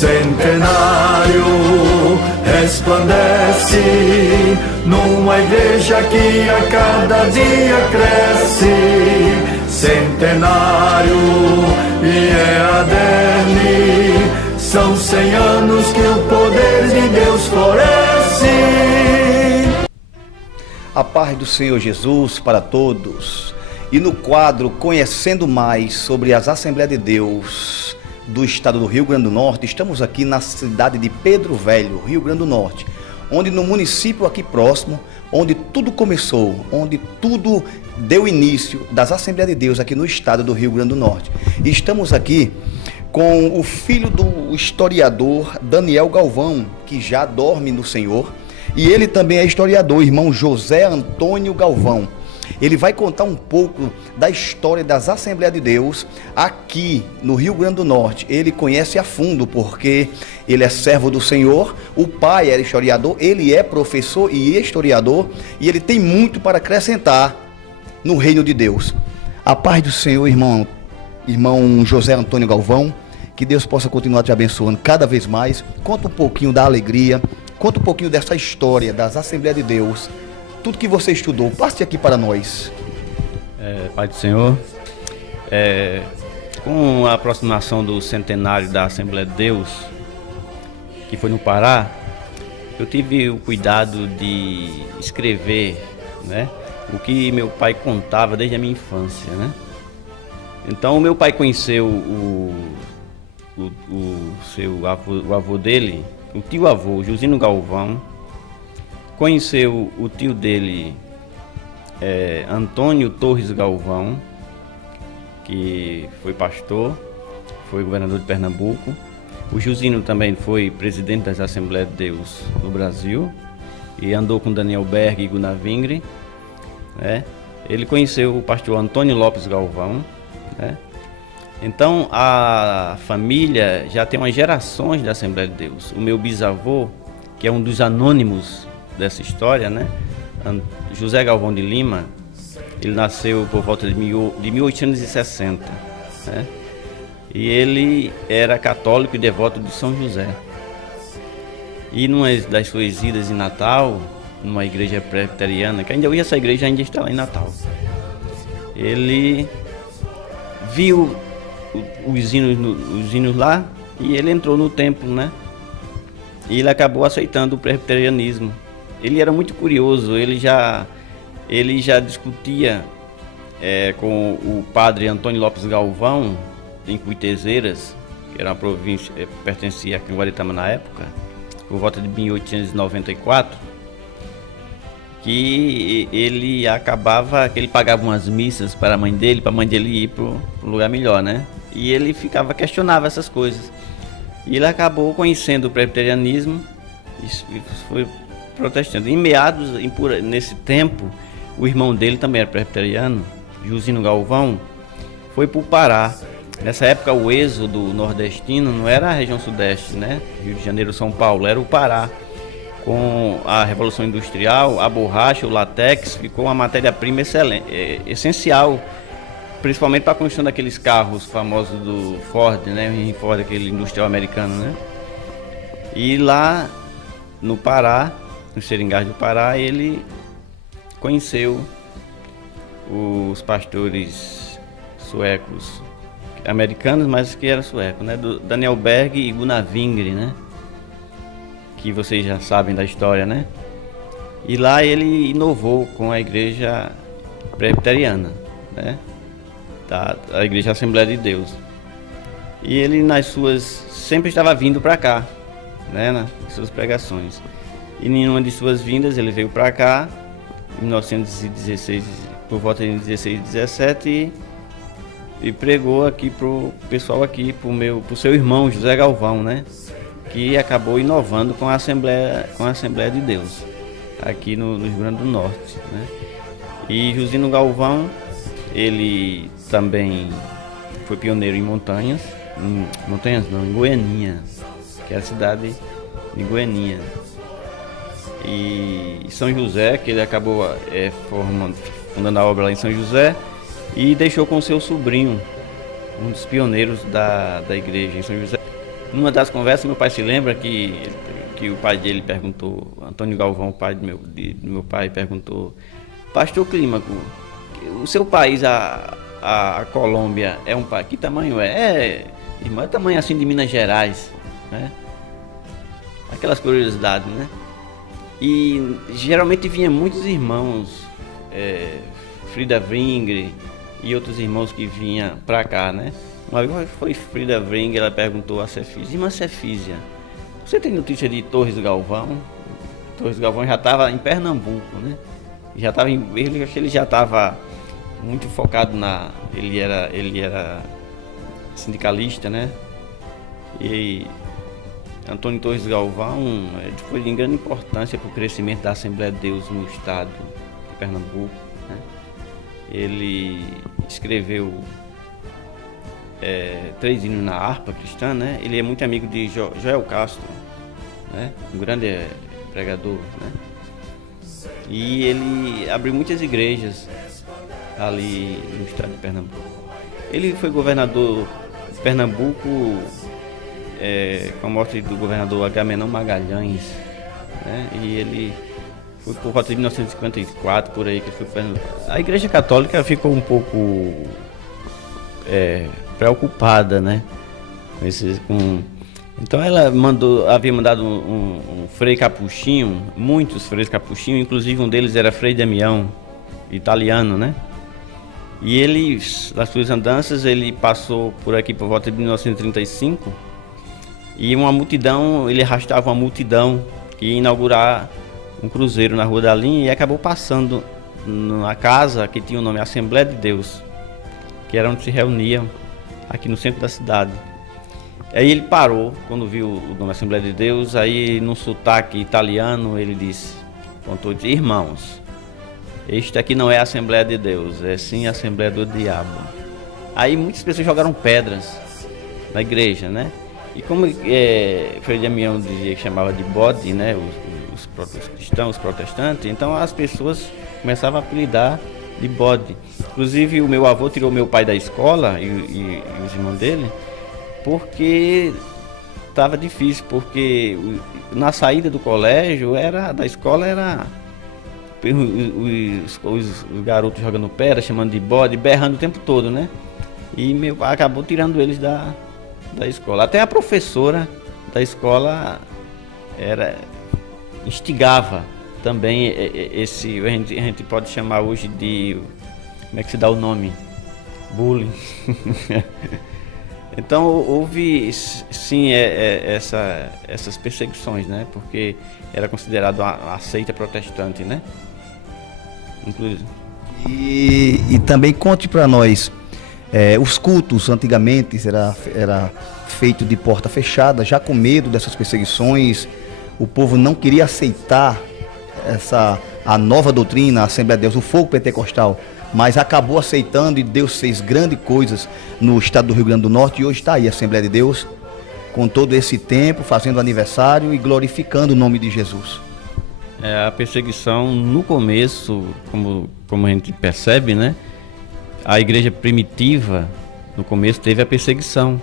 Centenário resplandece numa igreja que a cada dia cresce. Centenário e EADERN, são 100 anos que o poder de Deus floresce. A paz do Senhor Jesus para todos. E no quadro Conhecendo Mais sobre as Assembleias de Deus do estado do Rio Grande do Norte, estamos aqui na cidade de Pedro Velho, Rio Grande do Norte, onde no município aqui próximo, onde tudo começou, onde tudo deu início das Assembleias de Deus aqui no estado do Rio Grande do Norte. E estamos aqui com o filho do historiador Daniel Galvão, que já dorme no Senhor, e ele também é historiador, irmão José Antônio Galvão. Ele vai contar um pouco da história das Assembleias de Deus aqui no Rio Grande do Norte. Ele conhece a fundo porque ele é servo do Senhor, o pai era historiador, ele é professor e historiador, e ele tem muito para acrescentar no reino de Deus. A paz do Senhor, irmão José Antônio Galvão, que Deus possa continuar te abençoando cada vez mais. Conta um pouquinho da alegria, conta um pouquinho dessa história das Assembleias de Deus, tudo que você estudou, passe aqui para nós. Pai do Senhor, com a aproximação do centenário da Assembleia de Deus, que foi no Pará, eu tive o cuidado de escrever, né, o que meu pai contava desde a minha infância, né? Então, o meu pai conheceu o avô dele, o tio-avô, Jusino Galvão, conheceu o tio dele, Antônio Torres Galvão, que foi pastor, foi governador de Pernambuco. O Jusino também foi presidente das Assembleias de Deus no Brasil e andou com Daniel Berg e Gunnar Vingre, né? Ele conheceu o pastor Antônio Lopes Galvão, né? Então a família já tem umas gerações da Assembleia de Deus. O meu bisavô, que é um dos anônimos dessa história, né, José Galvão de Lima, ele nasceu por volta de 1860, né? E ele era católico e devoto de São José. E numa das suas idas em Natal, numa igreja presbiteriana, que ainda hoje essa igreja ainda está lá em Natal, ele viu os hinos lá e ele entrou no templo, né? E ele acabou aceitando o presbiterianismo. Ele era muito curioso, ele já discutia com o padre Antônio Lopes Galvão em Cuitezeiras, que era uma província, pertencia a Guaritama na época, por volta de 1894, que ele pagava umas missas para a mãe dele ir para um lugar melhor, né? E ele questionava essas coisas. E ele acabou conhecendo o presbiterianismo e foi protestando. Nesse tempo, o irmão dele também era presbiteriano, Jusino Galvão, foi para o Pará. Nessa época, o êxodo nordestino não era a região sudeste, né? Rio de Janeiro, São Paulo, era o Pará. Com a Revolução Industrial, a borracha, o látex, ficou uma matéria-prima essencial, principalmente para a construção daqueles carros famosos do Ford, né? O Henry Ford, aquele industrial americano, né? E lá no Pará, no Seringás do Pará, ele conheceu os pastores suecos, americanos, mas que eram suecos, né? Do Daniel Berg e Gunnar Vingre, né? Que vocês já sabem da história, né? E lá ele inovou com a igreja presbiteriana, né? A igreja Assembleia de Deus. E ele sempre estava vindo para cá, né? Nas suas pregações. E em uma de suas vindas ele veio para cá em 1916, por volta de 16, 17, e pregou aqui pro pessoal aqui, pro seu irmão José Galvão, né? Que acabou inovando com a Assembleia de Deus aqui no Rio Grande do Norte, né? E Jusino Galvão, ele também foi pioneiro em em Goianinha, que é a cidade de Goianinha. E São José, que ele acabou fundando a obra lá em São José, e deixou com seu sobrinho, um dos pioneiros da igreja em São José. Numa das conversas, meu pai se lembra que o pai dele perguntou, Antônio Galvão, o pai do meu pai, perguntou: Pastor Clímaco, o seu país, a Colômbia, é um país, que tamanho é? Irmão, é tamanho assim de Minas Gerais, né? Aquelas curiosidades, né? E geralmente vinha muitos irmãos, Frida Wringre e outros irmãos que vinham pra cá, né? Uma vez foi Frida Wringre, ela perguntou a Cefísia: Irmã Cefísia, você tem notícia de Torres Galvão? Torres Galvão já estava em Pernambuco, né? Ele já estava muito focado ele era sindicalista, né? E Antônio Torres Galvão foi de grande importância para o crescimento da Assembleia de Deus no estado de Pernambuco, né? Ele escreveu 3 hinos na harpa cristã, né? Ele é muito amigo de Joel Castro, né? Um grande pregador, né? E ele abriu muitas igrejas ali no estado de Pernambuco. Ele foi governador de Pernambuco com a morte do governador Agamenon Magalhães, né? E ele foi por volta de 1954, por aí, que ele foi para Pernambuco. A Igreja Católica ficou um pouco preocupada, né? Então ela havia mandado um frei capuchinho, muitos freis capuchinhos, inclusive um deles era Frei Damião, italiano, né? E ele, nas suas andanças, ele passou por aqui por volta de 1935 e ele arrastava uma multidão que ia inaugurar um cruzeiro na Rua da Linha e acabou passando na casa que tinha o nome Assembleia de Deus, que era onde se reuniam aqui no centro da cidade. Aí ele parou quando viu o nome Assembleia de Deus, aí num sotaque italiano ele disse, contou, disse: Irmãos, este aqui não é a Assembleia de Deus, é sim a Assembleia do Diabo. Aí muitas pessoas jogaram pedras na igreja, né? E como Frei Damião dizia que chamava de bode, né? Os cristãos, os protestantes, então as pessoas começavam a apelidar de bode. Inclusive o meu avô tirou meu pai da escola e os irmãos dele, porque estava difícil, porque na saída do colégio, da escola era os garotos jogando pedra, chamando de bode, berrando o tempo todo, né? E meu pai acabou tirando eles da escola. Até a professora da escola instigava também a gente pode chamar hoje de, como é que se dá o nome? Bullying. Então houve sim essas perseguições, né? Porque era considerado uma seita protestante, né? Inclusive. E também conte para nós, os cultos antigamente era feito de porta fechada, já com medo dessas perseguições, o povo não queria aceitar a nova doutrina, a Assembleia de Deus, o fogo pentecostal, mas acabou aceitando e Deus fez grandes coisas no estado do Rio Grande do Norte e hoje está aí a Assembleia de Deus com todo esse tempo, fazendo aniversário e glorificando o nome de Jesus. A perseguição no começo, como a gente percebe, né? A igreja primitiva, no começo, teve a perseguição.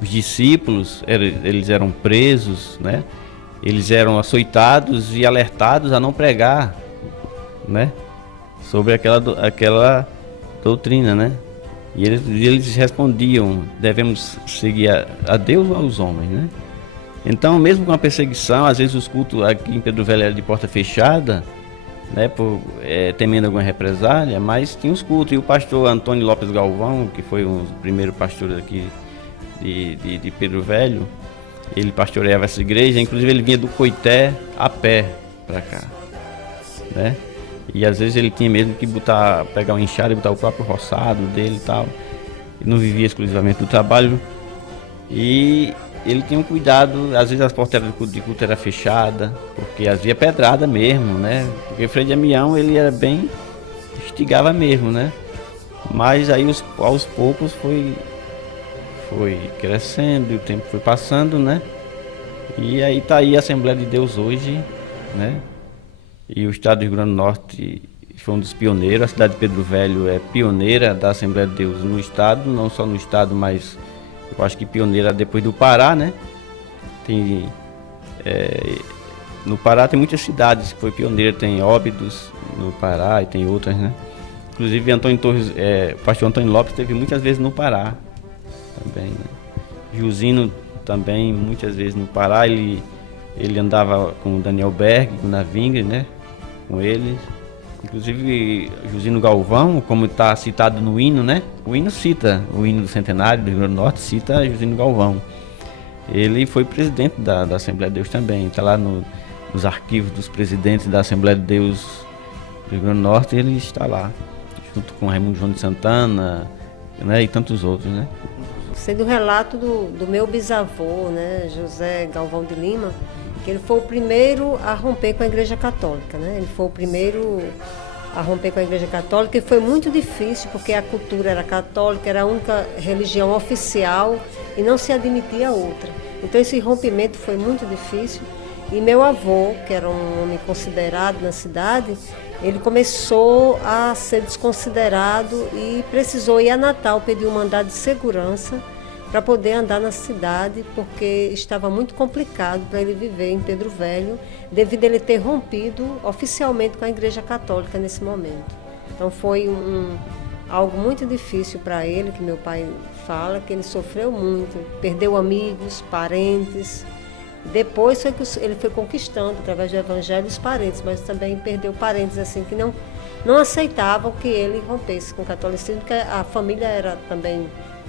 Os discípulos, eles eram presos, né? Eles eram açoitados e alertados a não pregar, né? Sobre aquela doutrina, né? E eles respondiam: devemos seguir a Deus ou aos homens, né? Então, mesmo com a perseguição, às vezes os cultos aqui em Pedro Velho eram de porta fechada, né? Temendo alguma represália, mas tinha os cultos. E o pastor Antônio Lopes Galvão, que foi um dos primeiros pastores aqui de Pedro Velho, ele pastoreava essa igreja, inclusive ele vinha do Coité a pé para cá, né? E às vezes ele tinha mesmo que pegar uma enxada e botar o próprio roçado dele e tal. Ele não vivia exclusivamente do trabalho. E ele tinha um cuidado, às vezes as portas de culto eram fechadas, porque havia pedrada mesmo, né? Porque Frei Damião, ele era bem, instigava mesmo, né? Mas aí aos poucos foi crescendo, e o tempo foi passando, né? E aí tá aí a Assembleia de Deus hoje, né? E o estado do Rio Grande do Norte foi um dos pioneiros. A cidade de Pedro Velho é pioneira da Assembleia de Deus no estado, não só no estado, mas eu acho que pioneira depois do Pará, né? Tem, no Pará tem muitas cidades que foi pioneira, tem Óbidos no Pará e tem outras, né? Inclusive Antônio Torres, o pastor Antônio Lopes esteve muitas vezes no Pará também, né? Jusino também muitas vezes no Pará, ele andava com o Daniel Berg, com o Navingre, né? Com eles. Inclusive Jusino Galvão, como está citado no hino, né? O hino cita, o hino do centenário do Rio Grande do Norte cita Jusino Galvão. Ele foi presidente da Assembleia de Deus também, está lá nos arquivos dos presidentes da Assembleia de Deus do Rio Grande do Norte, ele está lá, junto com Raimundo João de Santana, né? E tantos outros, né? Sendo o relato do meu bisavô, né, José Galvão de Lima, que ele foi o primeiro a romper com a Igreja Católica, né? Ele foi o primeiro a romper com a Igreja Católica e foi muito difícil porque a cultura era católica, era a única religião oficial e não se admitia outra. Então esse rompimento foi muito difícil e meu avô, que era um homem considerado na cidade, ele começou a ser desconsiderado e precisou ir a Natal pedir um mandado de segurança para poder andar na cidade, porque estava muito complicado para ele viver em Pedro Velho, devido a ele ter rompido oficialmente com a Igreja Católica nesse momento. Então foi algo muito difícil para ele, que meu pai fala, que ele sofreu muito, perdeu amigos, parentes. Depois foi que ele foi conquistando, através do Evangelho, os parentes, mas também perdeu parentes assim que não aceitavam que ele rompesse com o catolicismo, porque a família era também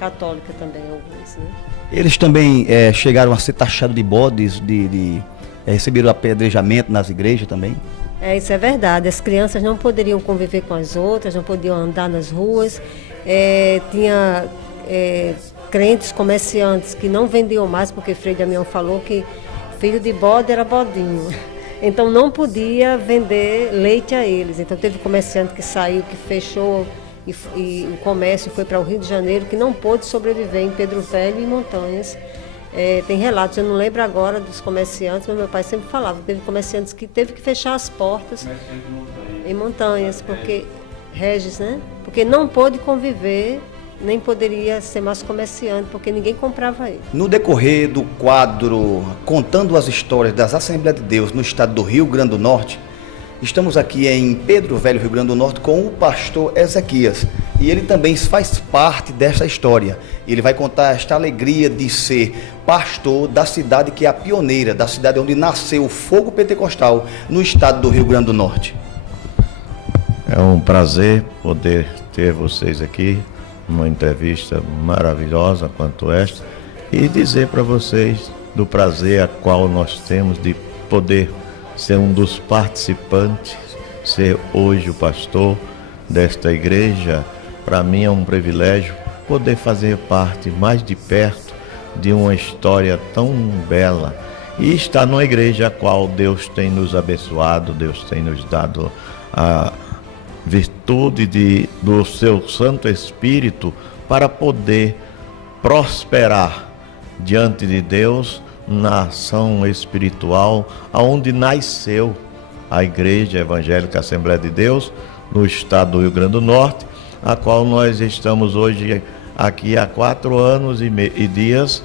católica também, alguns, né? Eles também chegaram a ser taxados de bodes, receberam apedrejamento nas igrejas também? Isso é verdade. As crianças não poderiam conviver com as outras, não podiam andar nas ruas. Tinha crentes, comerciantes que não vendiam mais, porque Frei Damião falou que filho de bode era bodinho. Então não podia vender leite a eles. Então teve comerciante que saiu, que fechou e o comércio foi para o Rio de Janeiro, que não pôde sobreviver em Pedro Velho e Montanhas. Tem relatos, eu não lembro agora dos comerciantes, mas meu pai sempre falava, teve comerciantes que teve que fechar as portas em Montanhas, porque Regis, né? Porque não pôde conviver, nem poderia ser mais comerciante, porque ninguém comprava ele. No decorrer do quadro Contando as Histórias das Assembleias de Deus no estado do Rio Grande do Norte, estamos aqui em Pedro Velho, Rio Grande do Norte, com o pastor Ezequias. E ele também faz parte dessa história. Ele vai contar esta alegria de ser pastor da cidade que é a pioneira, da cidade onde nasceu o fogo pentecostal no estado do Rio Grande do Norte. É um prazer poder ter vocês aqui, uma entrevista maravilhosa quanto esta, e dizer para vocês do prazer a qual nós temos de poder ser um dos participantes, ser hoje o pastor desta igreja. Para mim é um privilégio poder fazer parte mais de perto de uma história tão bela e estar numa igreja a qual Deus tem nos abençoado, Deus tem nos dado a virtude do seu Santo Espírito para poder prosperar diante de Deus na ação espiritual, aonde nasceu a Igreja Evangélica Assembleia de Deus, no estado do Rio Grande do Norte, a qual nós estamos hoje aqui há 4 anos e dias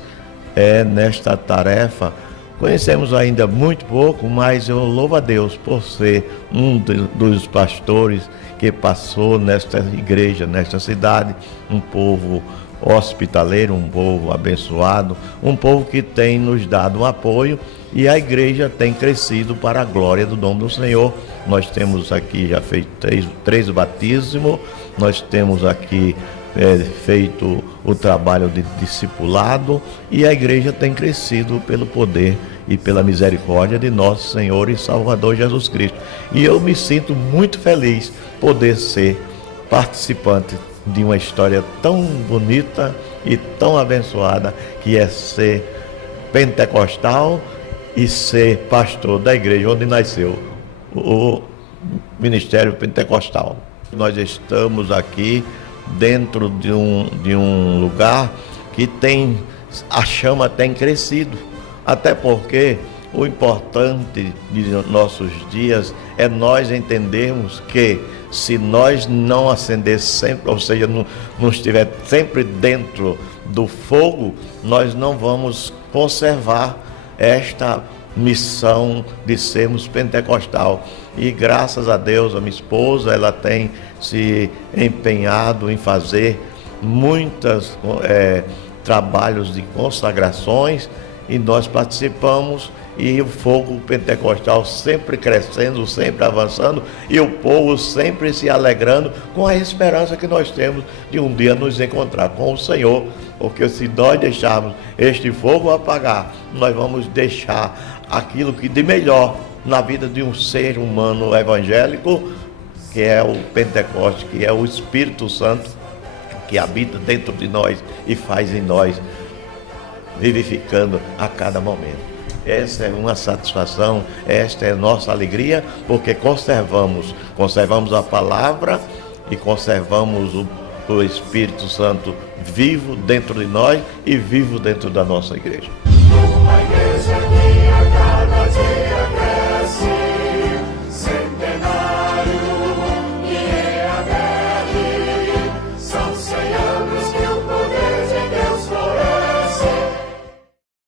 nesta tarefa. Conhecemos ainda muito pouco, mas eu louvo a Deus por ser um dos pastores que passou nesta igreja, nesta cidade, um povo hospitaleiro, um povo abençoado, um povo que tem nos dado um apoio, e a igreja tem crescido para a glória do nome do Senhor. Nós temos aqui já feito três batismos, nós temos aqui feito o trabalho de discipulado, e a igreja tem crescido pelo poder e pela misericórdia de nosso Senhor e Salvador Jesus Cristo. E eu me sinto muito feliz poder ser participante de uma história tão bonita e tão abençoada, que é ser pentecostal e ser pastor da igreja onde nasceu o Ministério Pentecostal. Nós estamos aqui dentro de um lugar que a chama tem crescido, até porque o importante de nossos dias é nós entendermos que se nós não acender sempre, ou seja, não estiver sempre dentro do fogo, nós não vamos conservar esta missão de sermos pentecostal. E graças a Deus, a minha esposa, ela tem se empenhado em fazer muitos trabalhos de consagrações, e nós participamos, e o fogo pentecostal sempre crescendo, sempre avançando, e o povo sempre se alegrando com a esperança que nós temos de um dia nos encontrar com o Senhor, porque se nós deixarmos este fogo apagar, nós vamos deixar aquilo que de melhor na vida de um ser humano evangélico, que é o Pentecoste, que é o Espírito Santo, que habita dentro de nós e faz em nós, vivificando a cada momento. Essa é uma satisfação, esta é nossa alegria, porque conservamos a palavra e conservamos o Espírito Santo vivo dentro de nós e vivo dentro da nossa igreja. Uma igreja que a cada dia